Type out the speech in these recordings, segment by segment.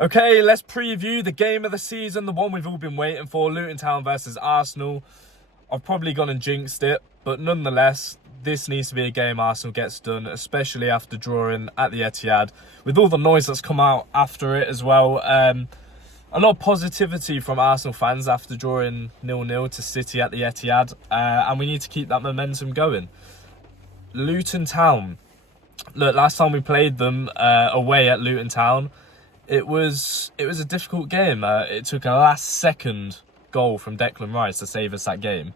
Okay, let's preview the game of the season, the one we've all been waiting for, Luton Town versus Arsenal. I've probably gone and jinxed it, but nonetheless, this needs to be a game Arsenal gets done, especially after drawing at the Etihad, with all the noise that's come out after it as well. A lot of positivity from Arsenal fans after drawing 0-0 to City at the Etihad, and we need to keep that momentum going. Luton Town. Look, last time we played them away at Luton Town, it was a difficult game. It took a last-second goal from Declan Rice to save us that game.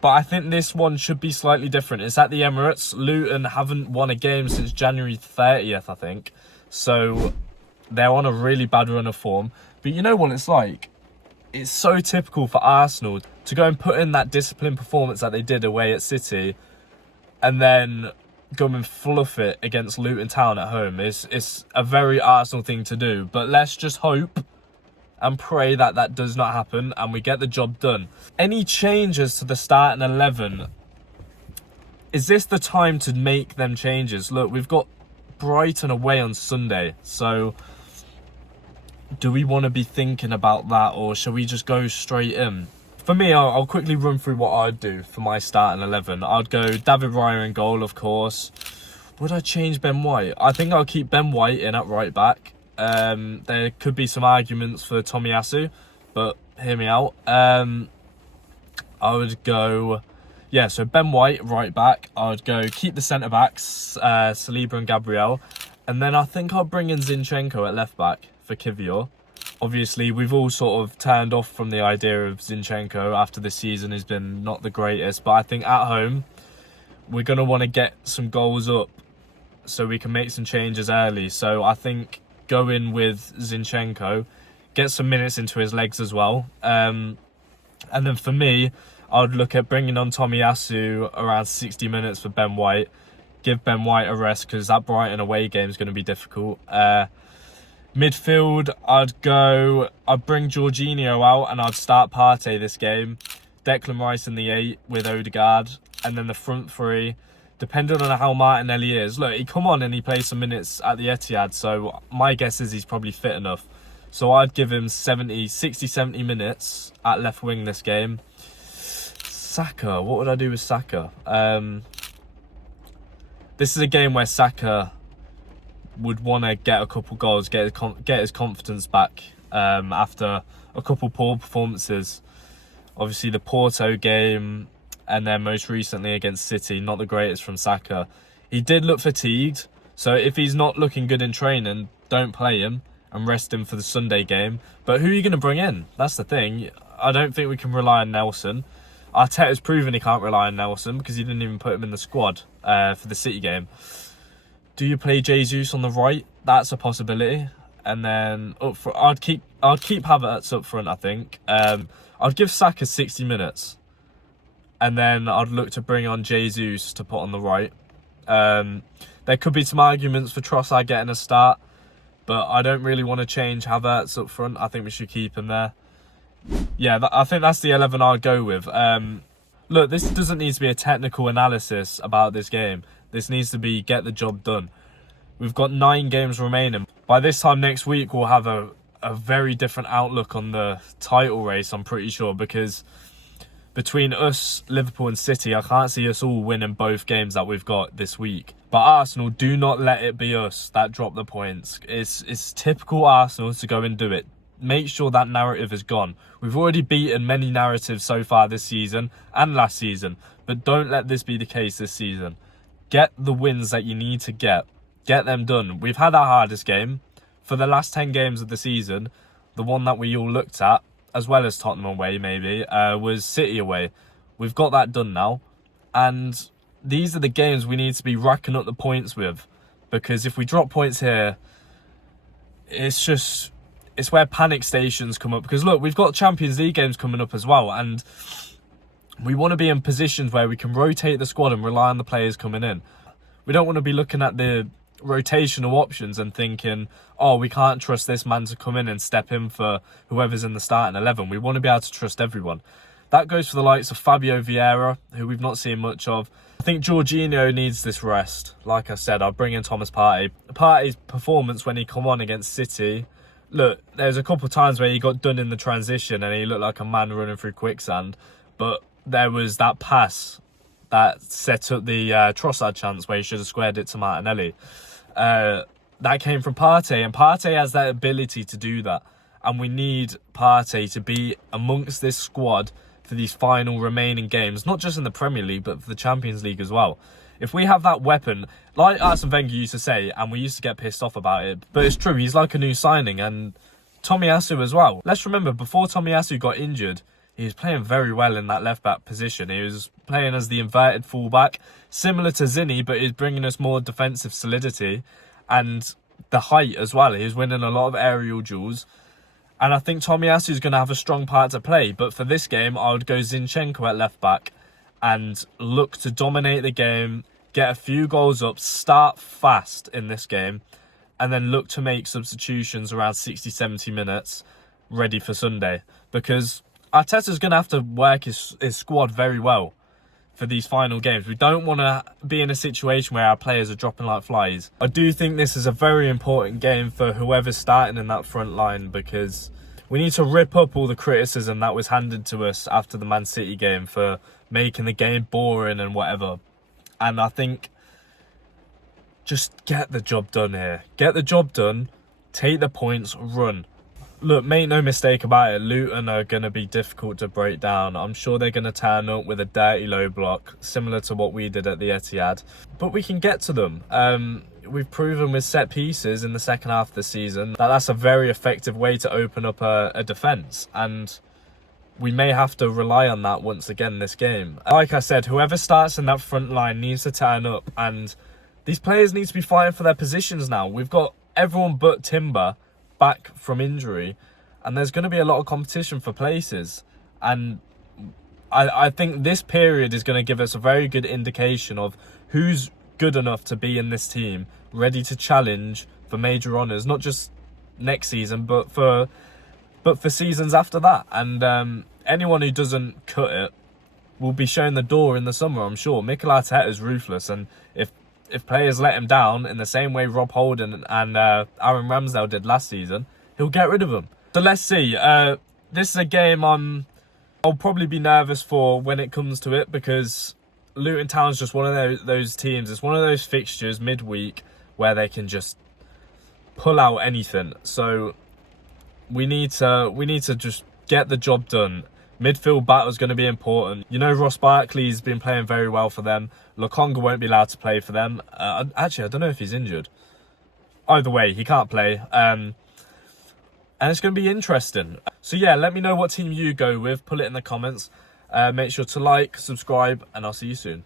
But I think this one should be slightly different. It's at the Emirates. Luton haven't won a game since January 30th, I think. So they're on a really bad run of form. But you know what it's like? It's so typical for Arsenal to go and put in that disciplined performance that they did away at City and then go and fluff it against Luton Town at home. It's a very Arsenal thing to do. But let's just hope and pray that that does not happen and we get the job done. Any changes to the starting 11? Is this the time to make them changes? Look, we've got Brighton away on Sunday. So do we want to be thinking about that, or shall we just go straight in? For me, I'll quickly run through what I'd do for my starting 11. I'd go David Raya in goal, of course. Would I change Ben White? I think I'll keep Ben White in at right back. There could be some arguments for Tomiyasu, but hear me out. I would go, so Ben White, right back. I would go keep the centre-backs, Saliba and Gabriel. And then I think I'll bring in Zinchenko at left back for Kivior. Obviously, we've all sort of turned off from the idea of Zinchenko after this season has been not the greatest. But I think at home, we're going to want to get some goals up so we can make some changes early. So I think go in with Zinchenko, get some minutes into his legs as well. And then for me, I'd look at bringing on Tomiyasu around 60 minutes for Ben White. Give Ben White a rest because that Brighton away game is going to be difficult. Midfield, I'd bring Jorginho out and I'd start Partey this game. Declan Rice in the 8 with Odegaard. And then the front three, depending on how Martinelli is. Look, he come on and he plays some minutes at the Etihad, so my guess is he's probably fit enough. So I'd give him 60, 70 minutes at left wing this game. Saka, what would I do with Saka? This is a game where Saka would want to get a couple goals, get his confidence back after a couple poor performances. Obviously, the Porto game and then most recently against City, not the greatest from Saka. He did look fatigued, so if he's not looking good in training, don't play him and rest him for the Sunday game. But who are you going to bring in? That's the thing. I don't think we can rely on Nelson. Arteta's proven he can't rely on Nelson because he didn't even put him in the squad for the City game. Do you play Jesus on the right? That's a possibility. And then up front, I'd keep Havertz up front, I think. I'd give Saka 60 minutes. And then I'd look to bring on Jesus to put on the right. There could be some arguments for Trossard getting a start. But I don't really want to change Havertz up front. I think we should keep him there. Yeah, I think that's the 11 I'd go with. Look, this doesn't need to be a technical analysis about this game. This needs to be get the job done. We've got 9 games remaining. By this time next week, we'll have a very different outlook on the title race, I'm pretty sure, because between us, Liverpool and City, I can't see us all winning both games that we've got this week. But Arsenal, do not let it be us that drop the points. It's typical Arsenal to go and do it. Make sure that narrative is gone. We've already beaten many narratives so far this season and last season, but don't let this be the case this season. Get the wins that you need to get. Get them done. We've had our hardest game. For the last 10 games of the season, the one that we all looked at, as well as Tottenham away maybe, was City away. We've got that done now. And these are the games we need to be racking up the points with. Because if we drop points here, it's where panic stations come up. Because look, we've got Champions League games coming up as well. And we want to be in positions where we can rotate the squad and rely on the players coming in. We don't want to be looking at the rotational options and thinking, oh, we can't trust this man to come in and step in for whoever's in the starting 11. We want to be able to trust everyone. That goes for the likes of Fabio Vieira, who we've not seen much of. I think Jorginho needs this rest. Like I said, I'll bring in Thomas Partey. Partey's performance when he come on against City look, there's a couple of times where he got done in the transition and he looked like a man running through quicksand. But there was that pass that set up the Trossard chance where he should have squared it to Martinelli. That came from Partey, and Partey has that ability to do that. And we need Partey to be amongst this squad for these final remaining games, not just in the Premier League, but for the Champions League as well. If we have that weapon, like Arsene Wenger used to say, and we used to get pissed off about it, but it's true, he's like a new signing, and Tomiyasu as well. Let's remember, before Tomiyasu got injured, he was playing very well in that left-back position. He was playing as the inverted full-back, similar to Zinni, but he's bringing us more defensive solidity and the height as well. He's winning a lot of aerial duels. And I think Tomiyasu is going to have a strong part to play. But for this game, I would go Zinchenko at left-back and look to dominate the game, get a few goals up, start fast in this game, and then look to make substitutions around 60, 70 minutes ready for Sunday. Because Arteta's going to have to work his squad very well for these final games. We don't want to be in a situation where our players are dropping like flies. I do think this is a very important game for whoever's starting in that front line, because we need to rip up all the criticism that was handed to us after the Man City game for making the game boring and whatever. And I think just get the job done here. Get the job done, take the points, run. Look, make no mistake about it, Luton are going to be difficult to break down. I'm sure they're going to turn up with a dirty low block, similar to what we did at the Etihad. But we can get to them. We've proven with set pieces in the second half of the season that that's a very effective way to open up a defence. And we may have to rely on that once again this game. Like I said, whoever starts in that front line needs to turn up. And these players need to be fighting for their positions now. We've got everyone but Timber back from injury, and there's going to be a lot of competition for places, and I think this period is going to give us a very good indication of who's good enough to be in this team, ready to challenge for major honours, not just next season but for seasons after that. And anyone who doesn't cut it will be shown the door in the summer, I'm sure. Mikel Arteta is ruthless, and if players let him down in the same way Rob Holding and Aaron Ramsdale did last season, he'll get rid of them. So let's see. This is a game I'll probably be nervous for when it comes to it, because Luton Town's just one of those teams. It's one of those fixtures midweek where they can just pull out anything. So we need to just get the job done. Midfield battle is going to be important. You know, Ross Barkley's been playing very well for them. Lokonga won't be allowed to play for them. Actually, I don't know if he's injured. Either way, he can't play. And it's going to be interesting. So yeah, let me know what team you go with. Put it in the comments. Make sure to like, subscribe, and I'll see you soon.